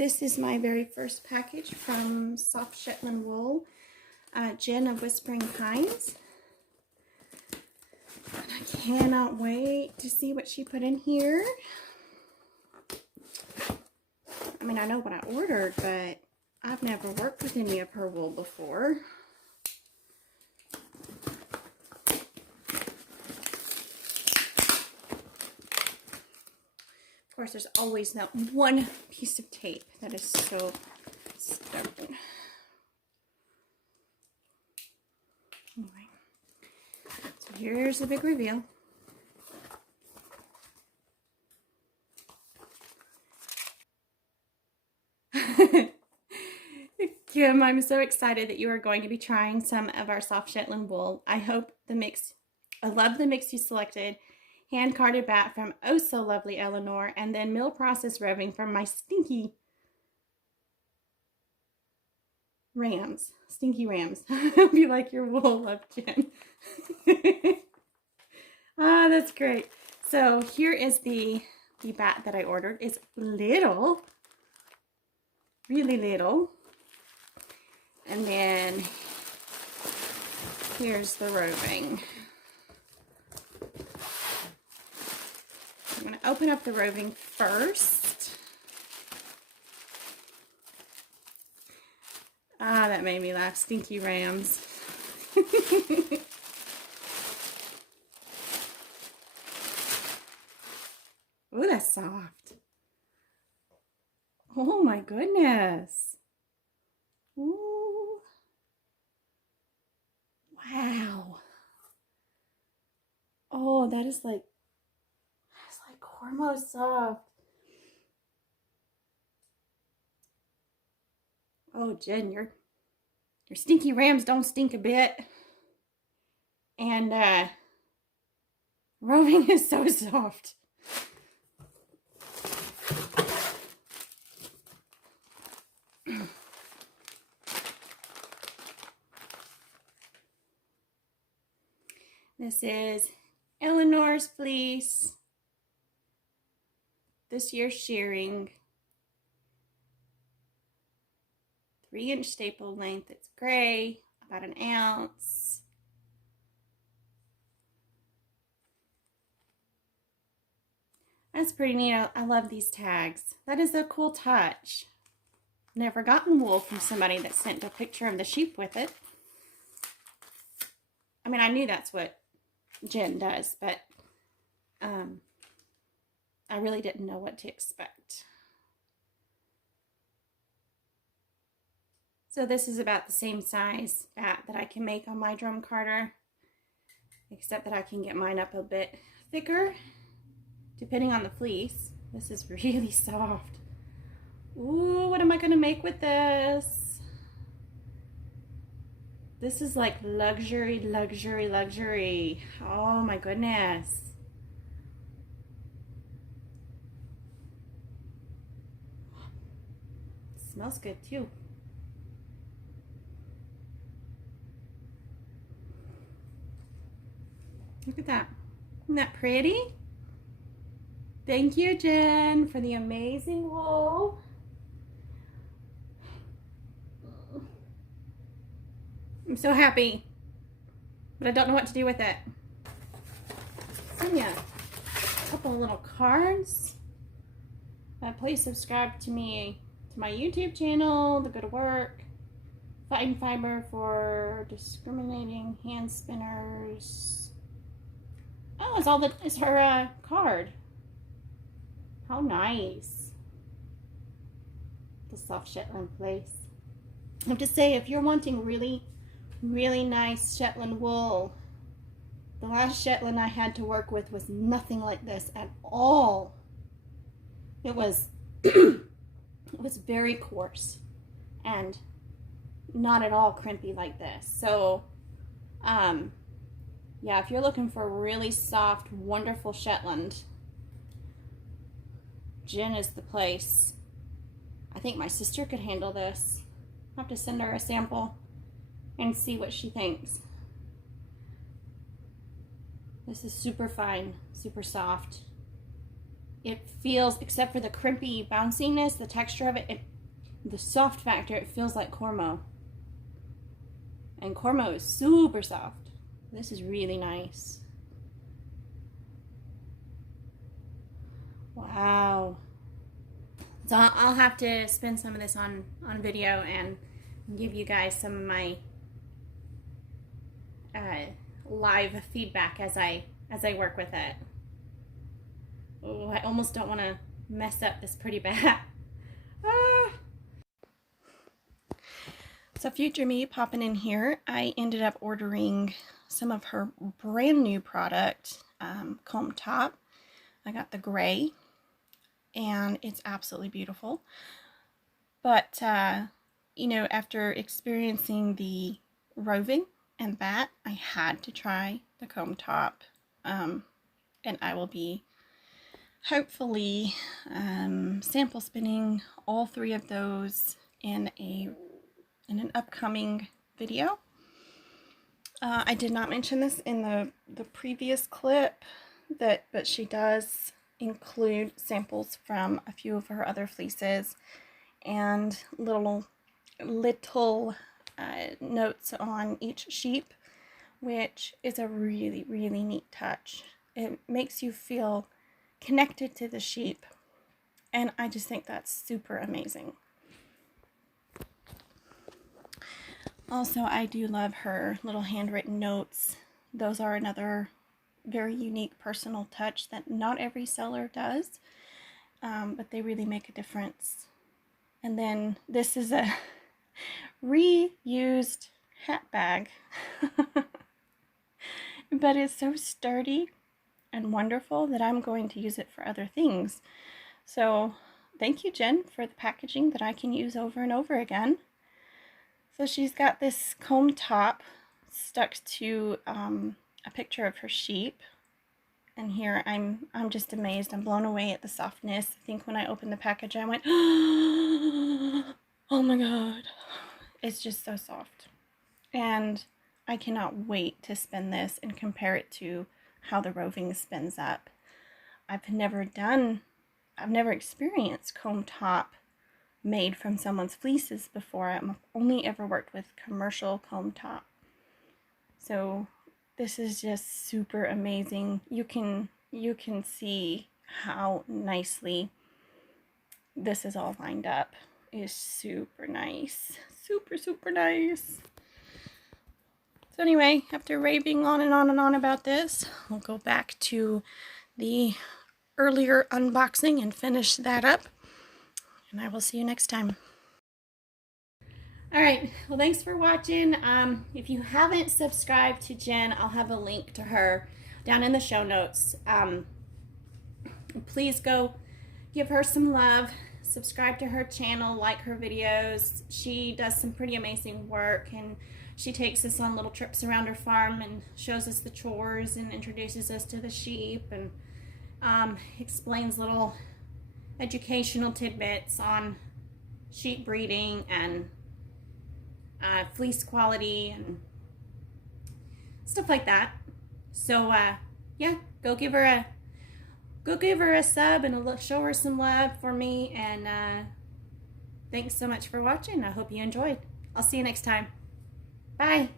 This is my very first package from Soft Shetland Wool, Jen of Whispering Pines. And I cannot wait to see what she put in here. I mean, I know what I ordered, but I've never worked with any of her wool before. Of course, there's always that one piece of tape that is so stubborn. Anyway, so here's the big reveal. Kim, I'm so excited that you are going to be trying some of our soft Shetland wool. I love the mix you selected. Hand carded batt from oh so lovely Eleanor, and then mill process roving from my stinky rams. Stinky rams. I hope you like your wool, love, Jen. Ah, that's great. So here is the batt that I ordered. It's little, really little. And then here's the roving. I'm going to open up the roving first. Ah, that made me laugh. Stinky rams. Oh, that's soft. Oh my goodness. Ooh. Wow. Oh, that is like, almost soft. Oh, Jen, your stinky rams don't stink a bit. And roving is so soft. This is Eleanor's fleece. This year's shearing. 3-inch staple length. It's gray, about an ounce. That's pretty neat. I love these tags. That is a cool touch. Never gotten wool from somebody that sent a picture of the sheep with it. I mean, I knew that's what Jen does, but I really didn't know what to expect. So this is about the same size batt that I can make on my drum carder, except that I can get mine up a bit thicker, depending on the fleece. This is really soft. Ooh, what am I gonna make with this? This is like luxury, luxury, luxury. Oh my goodness. Smells good too. Look at that. Isn't that pretty? Thank you, Jen, for the amazing wool. I'm so happy, but I don't know what to do with it. Send you a couple of little cards. Please subscribe to me, to my YouTube channel, The Good Work, Fine Fiber for Discriminating Hand Spinners. Oh, it's her card. How nice. The Soft Shetland place. I have to say, if you're wanting really, really nice Shetland wool, the last Shetland I had to work with was nothing like this at all. It was it was very coarse and not at all crimpy like this. So yeah, if you're looking for really soft, wonderful Shetland, Jen is the place. I think my sister could handle this. I'll have to send her a sample and see what she thinks. This is super fine, super soft. it feels, except for the crimpy bounciness, the texture of it, the soft factor, it feels like Cormo. And Cormo is super soft. This is really nice. Wow. So I'll have to spend some of this on video and give you guys some of my live feedback as I work with it. Oh, I almost don't want to mess up this pretty bat. Ah. So future me popping in here, I ended up ordering some of her brand new product, comb top. I got the gray, and it's absolutely beautiful. But, you know, after experiencing the roving and batt, I had to try the comb top. And I will be hopefully sample spinning all three of those in an upcoming video. I did not mention this in the previous clip, but she does include samples from a few of her other fleeces and little notes on each sheep, which is a really, really neat touch. It makes you feel connected to the sheep, and I just think that's super amazing. Also, I do love her little handwritten notes. Those are another very unique personal touch that not every seller does, but they really make a difference. And then this is a reused hat bag, but it's so sturdy and wonderful that I'm going to use it for other things. So thank you, Jen, for the packaging that I can use over and over again. So she's got this comb top stuck to a picture of her sheep, and here I'm just amazed. I'm blown away at the softness. I think when I opened the package I went, oh my god, it's just so soft. And I cannot wait to spin this and compare it to how the roving spins up. I've never experienced comb top made from someone's fleeces before. I've only ever worked with commercial comb top. So this is just super amazing. You can see how nicely this is all lined up. It's super nice. Super, super nice. So anyway, after raving on and on and on about this, we'll go back to the earlier unboxing and finish that up. And I will see you next time. Alright, well thanks for watching. If you haven't subscribed to Jen, I'll have a link to her down in the show notes. Please go give her some love. Subscribe to her channel, like her videos. She does some pretty amazing work, and she takes us on little trips around her farm and shows us the chores and introduces us to the sheep, and explains little educational tidbits on sheep breeding and fleece quality and stuff like that. So yeah, go give her a sub and show her some love for me, and thanks so much for watching. I hope you enjoyed. I'll see you next time. Bye.